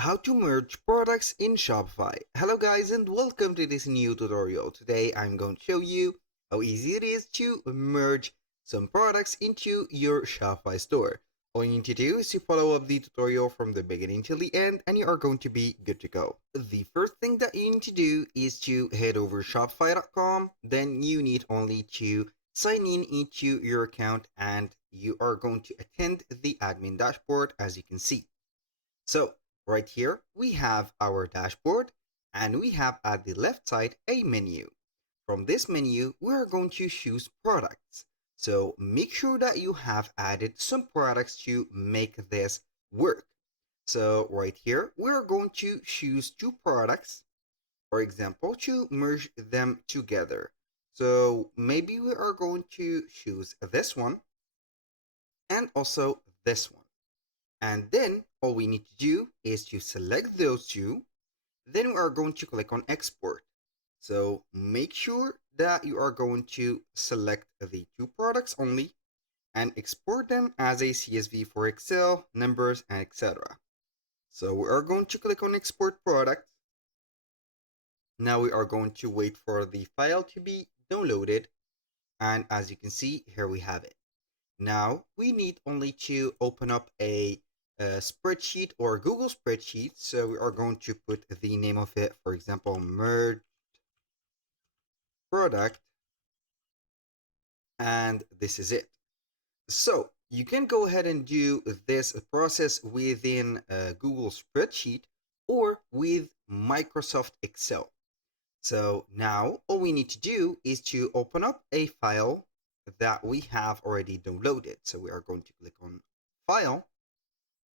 How to merge products in Shopify. Hello guys and welcome to this new tutorial. Today I'm going to show you how easy it is to merge some products into your Shopify store. All you need to do is to follow up the tutorial from the beginning till the end and you are going to be good to go. The first thing that you need to do is to head over shopify.com. Then you need only to sign in into your account and you are going to attend the admin dashboard as you can see. So right here, we have our dashboard and we have at the left side a menu. From this menu, we're going to choose products. So make sure that you have added some products to make this work. So right here, we're going to choose two products, for example, to merge them together. So maybe we are going to choose this one and also this one. And then all we need to do is to select those two. Then we are going to click on export. So make sure that you are going to select the two products only and export them as a CSV for Excel, numbers, and etc. So we are going to click on export product. Now we are going to wait for the file to be downloaded. And as you can see, here we have it. Now we need only to open up a spreadsheet or Google spreadsheet. So we are going to put the name of it, for example, merge product, and this is it. So you can go ahead and do this process within Google spreadsheet or with Microsoft Excel. So now all we need to do is to open up a file that we have already downloaded. So we are going to click on file,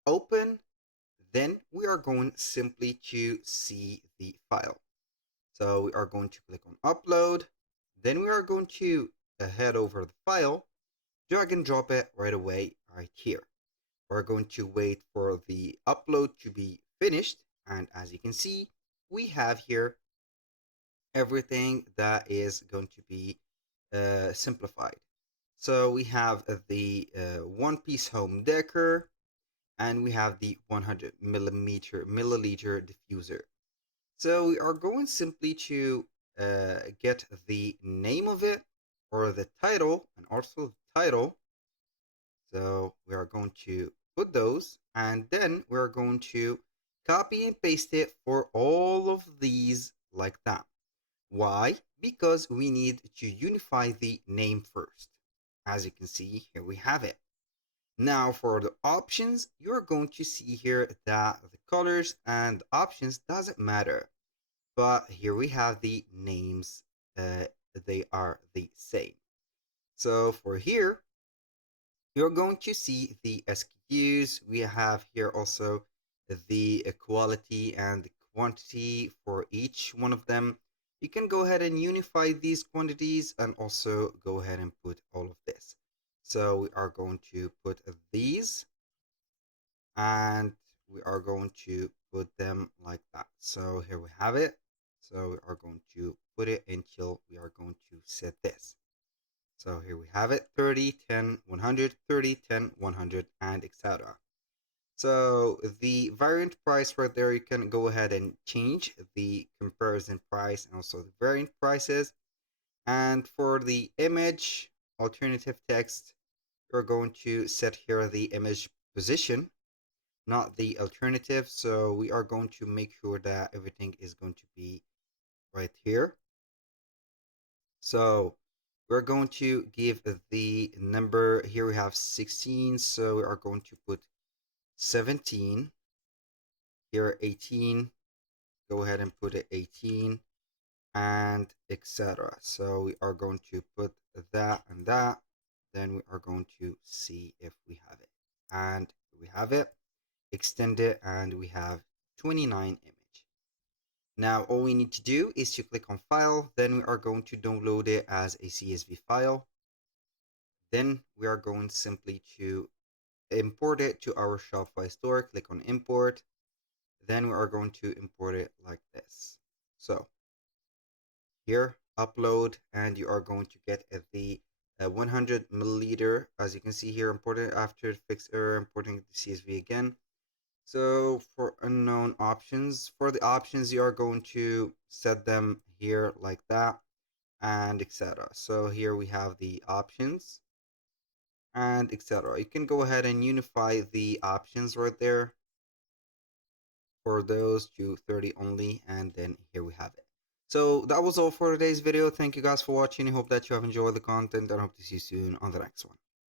open, then we are going simply to see the file. So we are going to click on upload, then we are going to head over the file, drag and drop it right away right here. We're going to wait for the upload to be finished, and as you can see, we have here everything that is going to be simplified. So we have the one-piece home decor, and we have the 100 milliliter diffuser. So we are going simply to get the name of it or the title and also the title. So we are going to put those and then we're going to copy and paste it for all of these like that. Why? Because we need to unify the name first. As you can see, here we have it. Now for the options, you're going to see here that the colors and options doesn't matter. But here we have the names, they are the same. So for here, you're going to see the SKUs. We have here also the quality and the quantity for each one of them. You can go ahead and unify these quantities and also go ahead and put all of this. So we are going to put these and we are going to put them like that. So here we have it. So we are going to put it until we are going to set this. So here we have it, 30, 10, 100, 30, 10, 100, and etc. So the variant price right there, you can go ahead and change the comparison price and also the variant prices. And for the image alternative text, you're going to set here the image position, not the alternative. So we are going to make sure that everything is going to be right here. So we're going to give the number here. We have 16. So we are going to put 17 here, 18. Go ahead and put it 18 and etc. So we are going to put that and that. Then we are going to see if we have it. And we have it. Extend it and we have 29 image. Now all we need to do is to click on file, then we are going to download it as a CSV file. Then we are going simply to import it to our Shopify store, click on import. Then we are going to import it like this. So here, upload, and you are going to get the 100 milliliter, as you can see here, imported after fixed error, importing the CSV again. So for unknown options, for the options, you are going to set them here like that and etc. So here we have the options and etc. You can go ahead and unify the options right there for those to 30 only, and then here we have it. So that was all for today's video. Thank you guys for watching. I hope that you have enjoyed the content and I hope to see you soon on the next one.